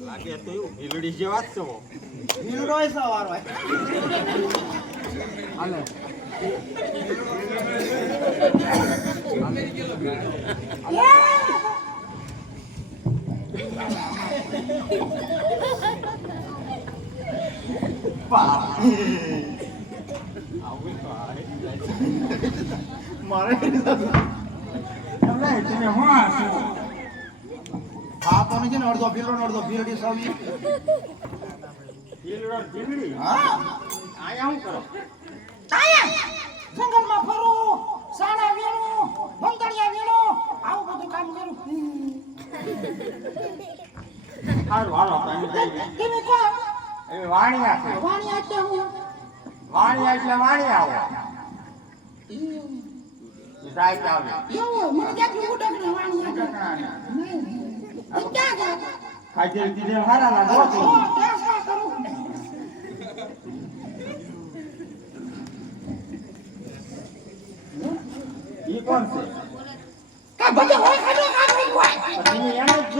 લાગે તો એવું ભીલડી જેવા જ છો ભીલડોય સવાર હોય હાલે મારે તમે હું છો ને અડધો ભીલો ને અડધો ભીલડી સવી આયા જંગલમાં ફરું સાણા વીણું બંગડિયા વીણું આવું બધું કામ કરું હાલો તમે એ વાણિયા છે. હું. વાણિયા એટલે વાણિયા આવો સાહેબ આવે. એવું મને ક્યાંક ઉડક ને નહીં. ક્યાં ગયા ખાજલ દીધે હારા લાગો છો ઓ ટેસ્ટ કરું? ઈ કોણ છે? કા હોય તમે એને જ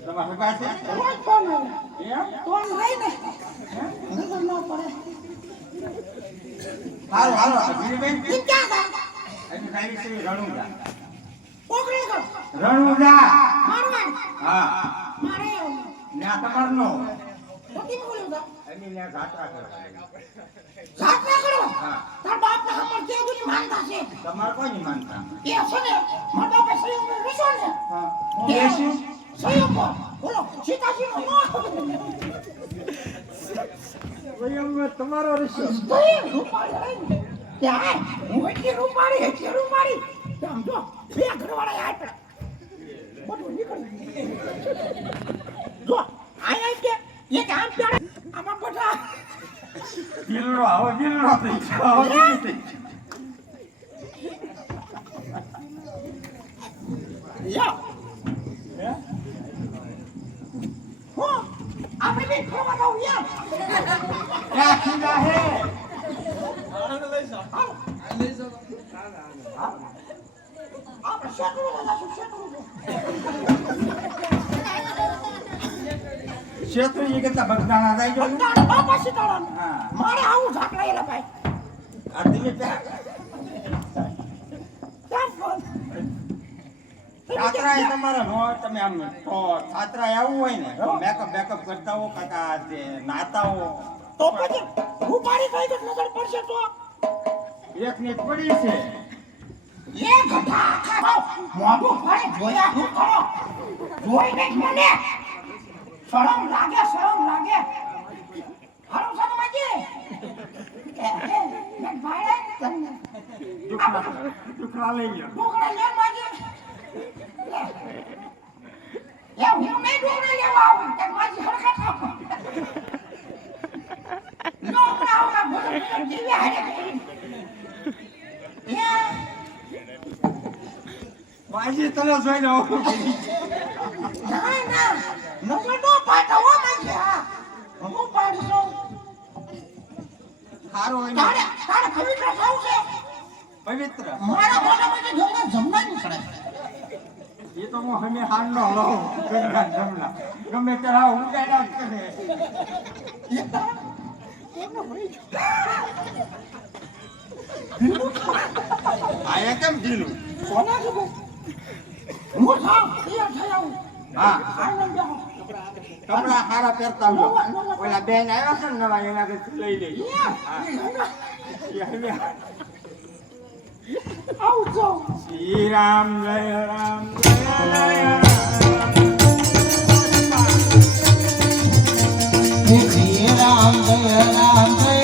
તમારા એમ ને ન પડે હારું હાલો ભીલબેન ઈ ક્યાં ગયા એની મારવાડ હા મારે ત્યાં તમારનો પતિ બોલ્યો એની ત્યાં જાત્રા જાત્રા કરો? તાર બાપ ને હમર દેવની માનતા છે. તમારે કોની માનતા? એ છે ને મારા બાપે શ્રી ને હા. બોલો સીતાજી નો તમારો ઋષિ. રૂપાળી ત્યાં હું એટલી રૂપાળી એટલી રૂપાળી આમ જો બે ઘરવાળા આટલા બધું નીકળી. જો આયા કે એક આમ પેડે આમાં બધા ભીલડો આવો ભીલડો થઈ ગયો આવો ભીલડો થઈ ગયો યા હે? હો આપણે બે ફરવા જાવ યાર ક્યાં ખીગા હે આપણે શેકડું જશું શેકડું એ કરતા બગદાણા થઈ ગયો ને? બંધાણ બાપા સીતારામ હા. મારે આવું ઝાકડાયેલા ભાઈ. આ તમે છાત્રા તમારા નો તમે આમ તો છાત્રા આવું હોય ને મેકઅપ બેકઅપ કરતા હો કાકા જે નાતા હો તો પછી રૂપાળી કઈ તો નજર પડશે તો? એક મિનિટ પડી છે. એ ગધા આખા મોબો ફાડી જોયા હું કરો? જોઈને જ મને શરમ લાગે શરમ લાગે. હરમ છે ને માજી? એ, એ, મેં ભાડે તમને દુખડા દુખડા લઈ ગયો ડોકડા લે માજી. એ હું નહીં ડોકડા લેવા આવું. તે માજી હરખા થાપ ડોકડા આવતા બધું જીવે હારે એ માજી તને આવું. ના ના. નજર નો હો માજી હા. હું પાડીશું સારું હોય તારે તારે પવિત્ર થવું છે? પવિત્ર? મારા મોઢામાંથી જમના જમના નીકળે એ તો હું હમે નો લઉં ગંગા જમલા ગમે ત્યારે હું કરે. એ આયા કેમ ઢીલું? કોના જુગો હું થાવ તૈયાર થઈ આવું હા. આનંદ બેહો કપડા સારા પહેરતા આવજો. ઓલા બેન આવ્યા છે ને નવા એના આગળ લઈ લેજો. આવજો. શ્રી રામ જય રામ જય જય રામ. શ્રી રામ જય રામ જય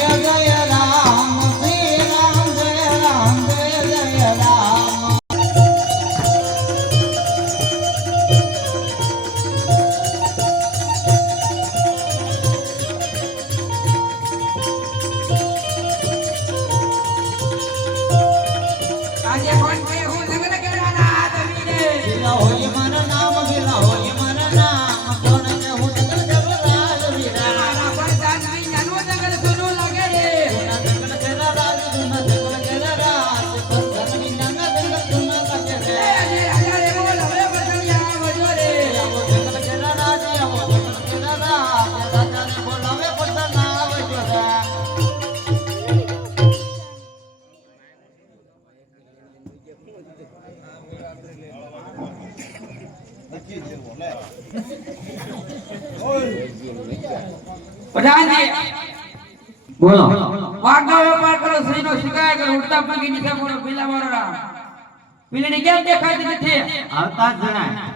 પ્રધાનજી બોલો. વાઘનો વેપાર કરો શ્રીનો શિકાય કરો ઉડતા પગે નીચે પડો પેલા મારા કેમ દેખાતી નથી? આવતા જ જણાય.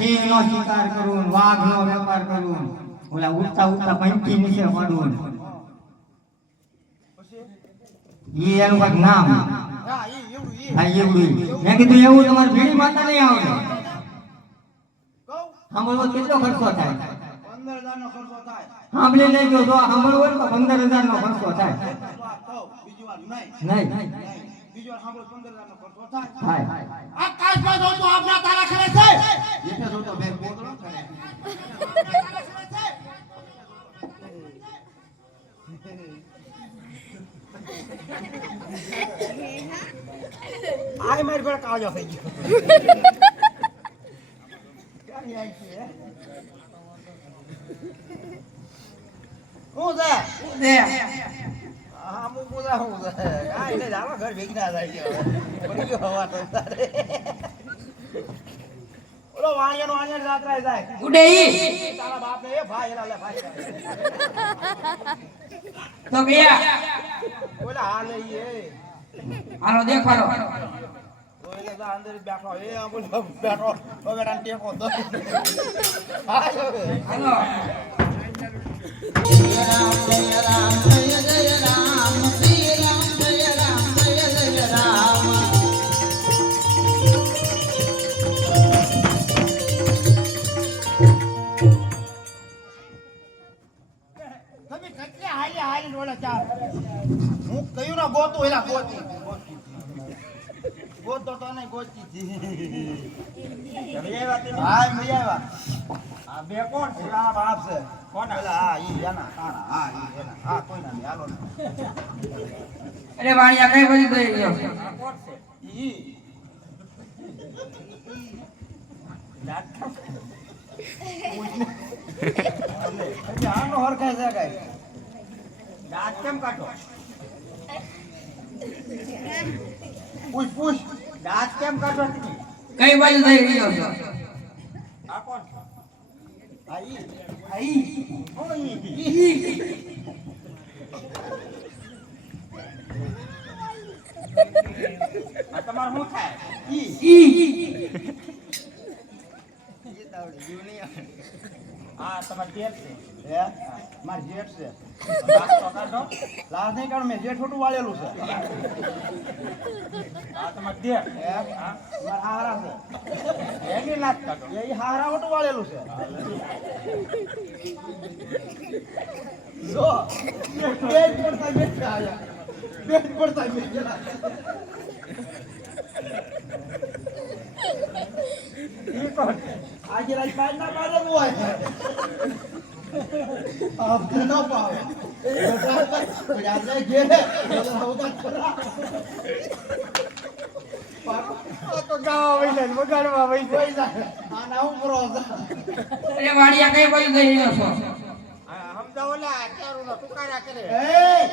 આ સિંહનો શિકાર કરવું વાઘનો વેપાર કરવું ઓલા ઉઠતા ઉઠતા પંખી નીચે પડવું ઈ એનું કાંઈક નામ? હા એવું મેં કીધું એવું તમારે ભીડી માતા નહીં આવડે સાંભળવો કેટલો ખર્ચો થાય? નો સાંભળી લેજો જો સાંભળવો હોય તો પંદર હજાર નો ખર્ચો થાય નહીં. નહીં. બીજી સાંભળો પંદર હજાર નો ખર્ચો થાય થાય આકાશમાં જો તો આપના તારા ખરે છે એટલે જો બે પોતળો કરે. આય મારી પર કાજો થઈ ગયો ક્યાંની આઈ છે હે? હું છે હા હું હું એટલે જાવા ઘર ભેગી ના થાય ગયો પડી ગયો હવા તો તારે ઓલો વાણિયાનો વાણિયા રાત્રે જાય ઉડે ઈ તારા બાપ ને એ ભાઈ એલા લે ભાઈ. તો ગયા. ઓલા હાલે ઈ એ. દેખાડો. અંદર બેઠો. એ બેઠો ટેકો દો હા કયું ના ગોતું એલા ગોતી ગોતો તો નહીં ગોતી તમે આવ્યા તે? હા આવ્યા બે કોણ છે? આ બાપ છે. કોણ ઓલા હા ઈ એના તારા હા ઈ એના. હા કોઈ ના હાલો. અરે વાણિયા કઈ બધી થઈ ગયો કોણ છે? ઈ. આનો હરખાય છે કઈ. દાંત કેમ કાઢો? પૂછ પૂછ. દાંત કેમ કાઢો? કઈ બાજુ થઈ ગયો છે ઈ ઈ કોણ ઈ? આ તમારું શું થાય ઈ ઈ દુનિયા આ તમારે તેર છે હે? માર જેઠ છે. લાજ નહીં કાઢ મેં જેઠ ખોટું વાળેલું છે. આ તમારે તેર હે? માર હારા છે. એ હારા ઓટું વાળેલું છે. જો બે જ પડતા બેઠા આયા. બે પડતા બેઠા આજે રાજ કાલ ના પાડે હોય. આપ ન પાવે આપણે ઘેરે આવતા ખરા. આ તો ગાવા વઈ જાય વગાડવા વઈ જાય. જાય. આના ઉપર વાડિયા કઈ બાજુ જઈ છો? સમજાવો લે આ નો ટુકારા કરે. એ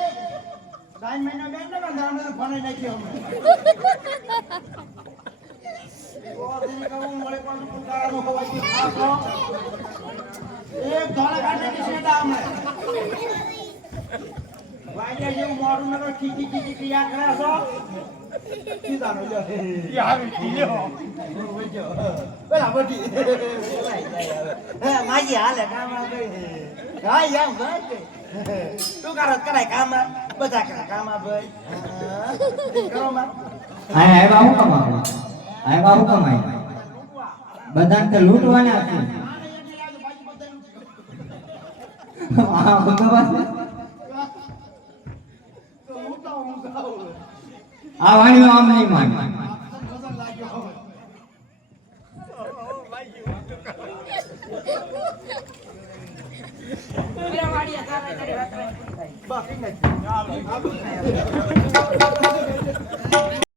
ત્રણ મહિના બેન ને બંધારણ તો ફોન નાખ્યો ઓ દીની કહું મળે પણ ખવાય છે ખાસો એક ધોળા કાઢે કે સેટા અમે. વાડિયા જેવું મોડું નકર ખીચી ખીચી ક્રિયા કરે છો? સીધા નો લ્યો? યાર ઢીલ્યો પેલા બધી. હે માજી હાલે કામ આ ગઈ હા યાર ભાઈ તું કરત કરાય કામ આ. બધા કરે કામ આ ભાઈ. હા. કરો માં આ આવ્યા હું કામ આપણે આવ્યા હું કામ આવ્યા બધાને તો લૂંટવાના છે અમદાવાદ છે? આ વાણીઓ આમ નહીં માને